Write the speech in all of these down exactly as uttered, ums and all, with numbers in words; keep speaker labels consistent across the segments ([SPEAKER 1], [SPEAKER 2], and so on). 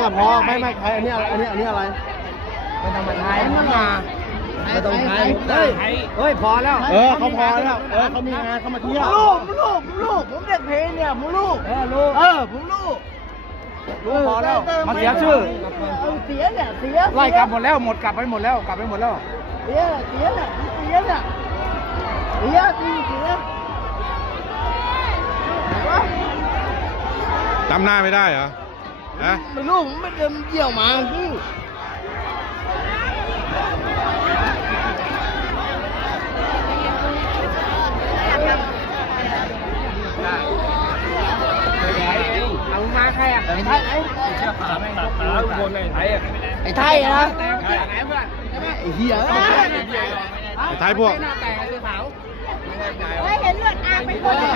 [SPEAKER 1] อะพอไม่ไม่ใครอันนี้อันนี้อันนี้อะไรไม่ต้องมาทายมันมาไม่ต้องทายเฮ้ยเฮ้ยพอแล้วเออเขาพอแล้วเออเขามีงานเขามาเที่ยวลูกลูกลูกผมเด็กเพลเนี่ยผมลูกเออลูกเออผมลูกลูกพอแล้วมันเสียชื่อเสียเนี่ยเสียไล่กลับหมดแล้วหมดกลับไปหมดแล้วกลับไปหมดแล้วเสียเสียเนี่ยเสียเนี่ยเสียจริงเสีย
[SPEAKER 2] จำหน้าไม่ได้เหรอฮะ
[SPEAKER 1] ไม่รู้ผมไม่เดินเกี่ยวมาพี่เอามาใครอ่ะไอ้ไทยไหนเชื่อขาไม่หนักขาทุกคนไอ้ไทยอ่ะไอ้ไทยนะไอ้เหี้ย
[SPEAKER 2] ไอ้ไทยพวก
[SPEAKER 3] เฮ้ยเห็นเลือดอาบไปคนเลย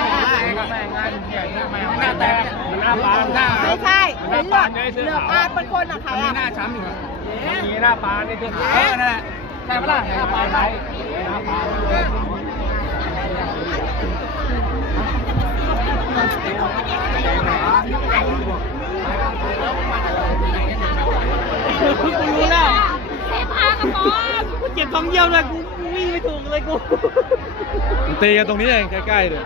[SPEAKER 3] หน้าแตกหน้าปานหน้าไม่ใช่เห็นเลือดเลือดอาบเป็นคนอะใครอะหน้าช้ำอยู่มีหน้าปานนี่คือเออนั่นแหละใช่ปะล่ะหน้าปานไหนหน้าปานกูรู้แล้วเจ็บพากระป๋องกูเจ็บท้องเยี่ยวเลยกูวิ่งไม่ถูกเลยกู
[SPEAKER 2] ตีกันตรงนี้เองใกล้ๆเลย